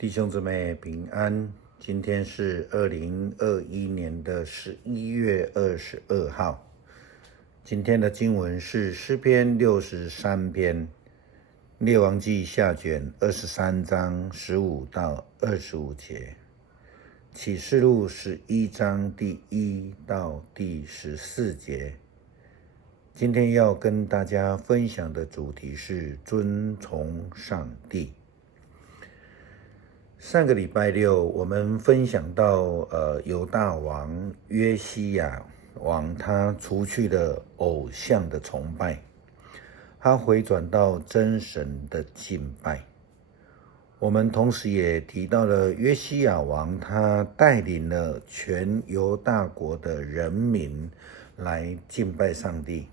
弟兄姊妹平安，今天是2021年的11月22号。今天的经文是诗篇63篇，列王记下卷23章15到25节，启示录11章第1到第14节。今天要跟大家分享的主题是遵从上帝。上个礼拜六，我们分享到犹大王约西亚王，他除去了偶像的崇拜，他回转到真神的敬拜。我们同时也提到了约西亚王，他带领了全犹大国的人民来敬拜上帝。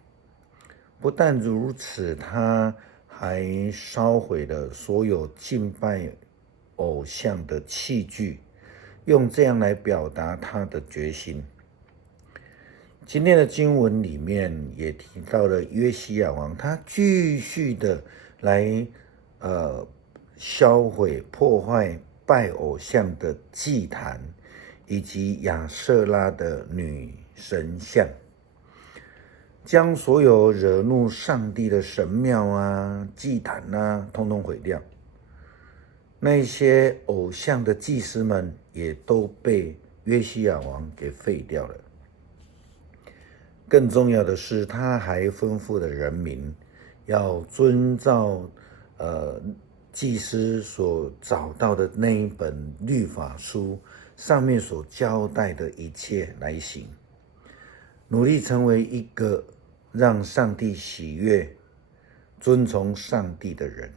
不但如此，他还烧毁了所有敬拜偶像的器具，用这样来表达他的决心。今天的经文里面也提到了约西亚王，他继续的来销毁破坏拜偶像的祭坛，以及亚舍拉的女神像，将所有惹怒上帝的神庙啊、祭坛啊，通通毁掉。那些偶像的祭司们也都被约西亚王给废掉了。更重要的是，他还吩咐了人民要遵照祭司所找到的那一本律法书上面所交代的一切来行，努力成为一个让上帝喜悦、遵从上帝的人。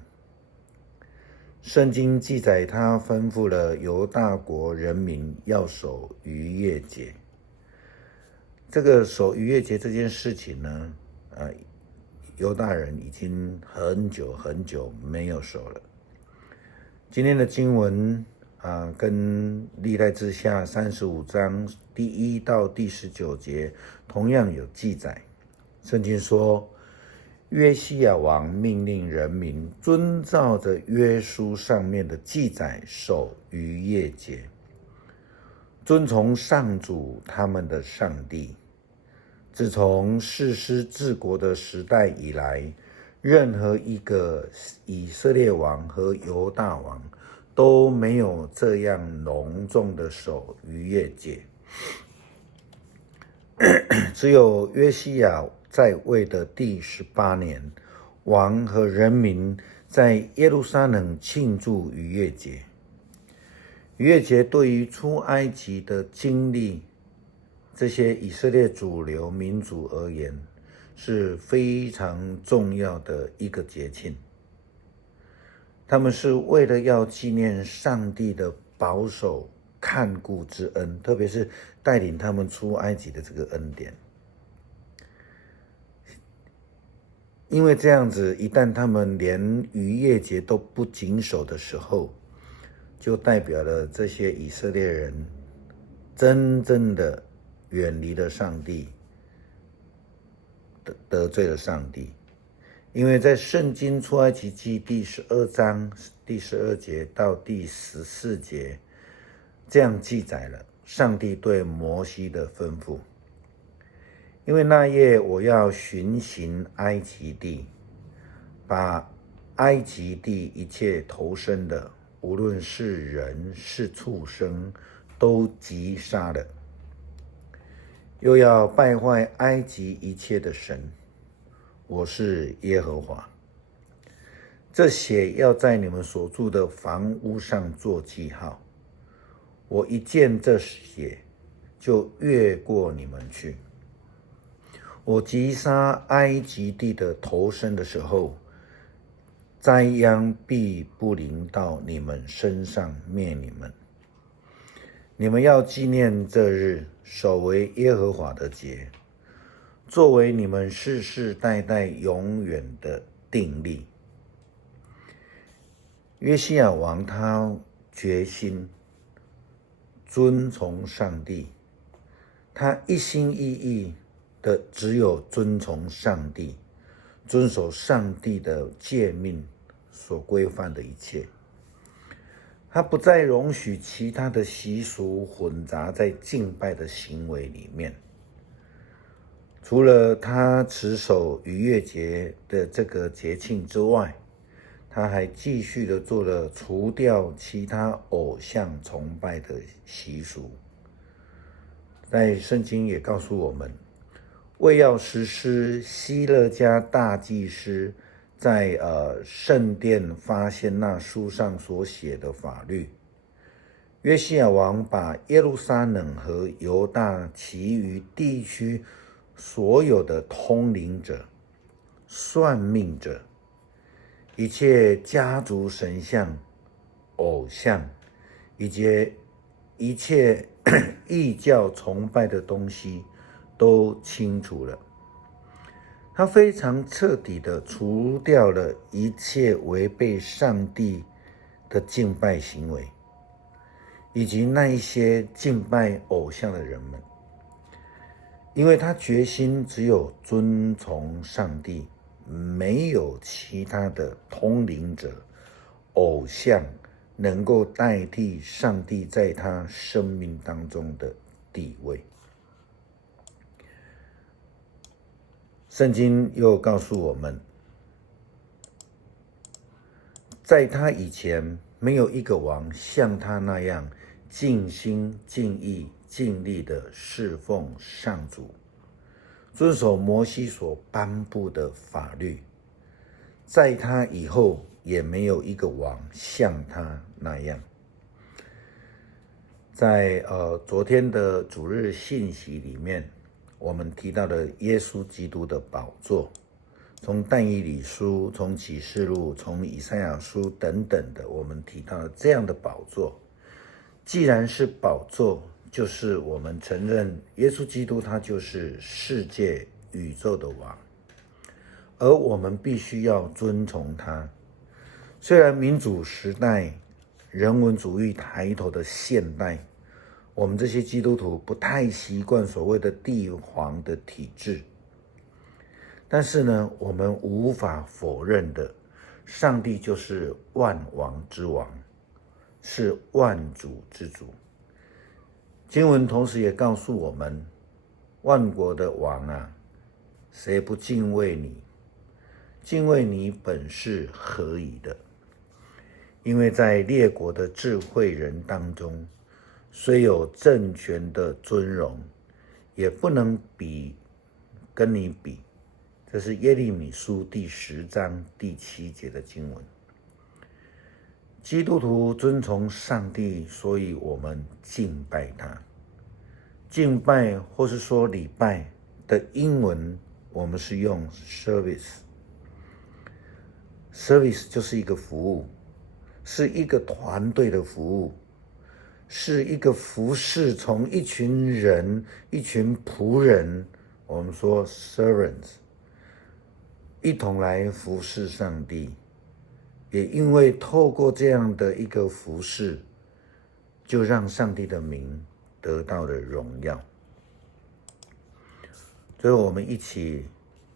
圣经记载，他吩咐了犹大国人民要守逾越节。这个守逾越节这件事情呢，犹大人已经很久很久没有守了。今天的经文跟历代志下35章第1到第19节同样有记载。圣经说，约西亚王命令人民遵照着约书上面的记载守逾越节，遵从上主他们的上帝。自从士师治国的时代以来，任何一个以色列王和犹大王都没有这样隆重的守逾越节。只有约西亚在位的第18年，王和人民在耶路撒冷庆祝逾越节。逾越节对于出埃及的经历，这些以色列主流民族而言，是非常重要的一个节庆。他们是为了要纪念上帝的保守看顾之恩，特别是带领他们出埃及的这个恩典。因为这样子，一旦他们连逾越节都不谨守的时候，就代表了这些以色列人真正的远离了上帝，得罪了上帝。因为在圣经出埃及记第12章第12节到第14节这样记载了上帝对摩西的吩咐。因为那夜我要巡行埃及地，把埃及地一切投生的，无论是人是畜生，都击杀了。又要败坏埃及一切的神，我是耶和华。这血要在你们所住的房屋上做记号，我一见这血，就越过你们去。我击杀埃及地的头生的时候，灾殃必不临到你们身上，灭你们。你们要纪念这日，守为耶和华的节，作为你们世世代代永远的定例。约西亚王他决心遵从上帝，他一心一意的只有遵从上帝，遵守上帝的诫命所规范的一切。他不再容许其他的习俗混杂在敬拜的行为里面。除了他持守逾越节的这个节庆之外，他还继续的做了除掉其他偶像崇拜的习俗。在圣经也告诉我们，为要实施希勒家大祭司在圣殿发现那书上所写的法律，约西亚王把耶路撒冷和犹大其余地区所有的通灵者、算命者、一切家族神像、偶像，以及一切异教崇拜的东西都清除了。他非常彻底的除掉了一切违背上帝的敬拜行为，以及那一些敬拜偶像的人们，因为他决心只有遵从上帝，没有其他的通灵者、偶像能够代替上帝在他生命当中的地位。圣经又告诉我们，在他以前没有一个王像他那样尽心尽意尽力的侍奉上主，遵守摩西所颁布的法律。在他以后也没有一个王像他那样。在昨天的主日信息里面，我们提到了耶稣基督的宝座，从但以理书、从启示录、从以赛亚书等等的，我们提到了这样的宝座。既然是宝座，就是我们承认耶稣基督他就是世界宇宙的王，而我们必须要遵从他。虽然民主时代、人文主义抬头的现代，我们这些基督徒不太习惯所谓的帝皇的体制，但是呢，我们无法否认的，上帝就是万王之王，是万主之主。经文同时也告诉我们，万国的王啊，谁不敬畏你？敬畏你本是合宜的。因为在列国的智慧人当中，虽有政权的尊荣，也不能跟你比。这是耶利米书第10章第7节的经文。基督徒遵从上帝，所以我们敬拜他。敬拜或是说礼拜的英文，我们是用 service。service 就是一个服务，是一个团队的服务，是一个服侍，从一群人、一群仆人，我们说 servants， 一同来服侍上帝。也因为透过这样的一个服侍，就让上帝的名得到了荣耀。最后我们一起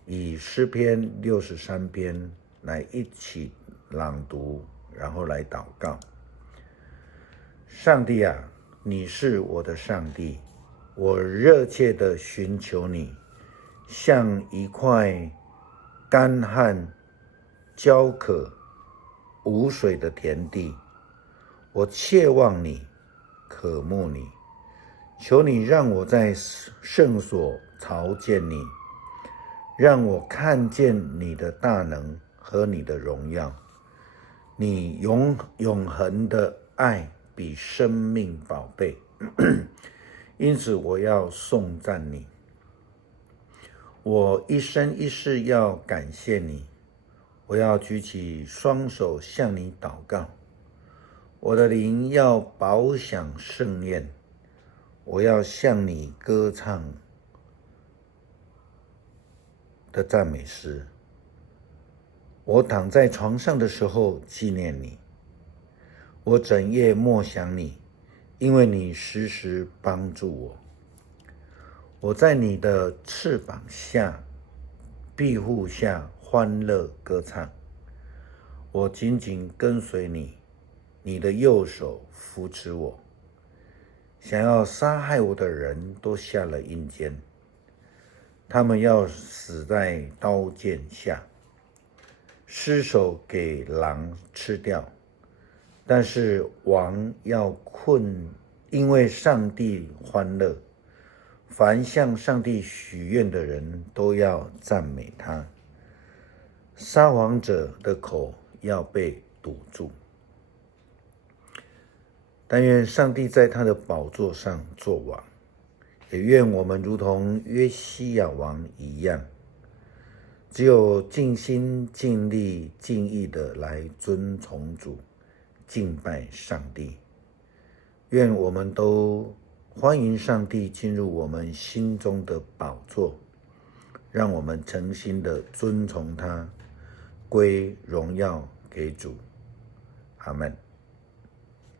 以诗篇63篇来一起朗读，然后来祷告。上帝啊，你是我的上帝，我热切地寻求你，像一块干旱、焦渴、无水的田地，我切望你，渴慕你，求你让我在圣所朝见你，让我看见你的大能和你的荣耀。你永恒的爱比生命宝贝，因此我要颂赞你。我一生一世要感谢你，我要举起双手向你祷告。我的灵要饱享盛宴，我要向你歌唱的赞美诗。我躺在床上的时候纪念你，我整夜默想你，因为你时时帮助我。我在你的翅膀下、庇护下欢乐歌唱，我紧紧跟随你，你的右手扶持我。想要杀害我的人都下了阴间，他们要死在刀剑下，尸首给狼吃掉。但是王要困，因为上帝欢乐。凡向上帝许愿的人都要赞美他。撒谎者的口要被堵住。但愿上帝在他的宝座上作王，也愿我们如同约西亚王一样，只有尽心尽力尽意的来遵从主，敬拜上帝。愿我们都欢迎上帝进入我们心中的宝座，让我们诚心的遵从他，归荣耀给主。阿们。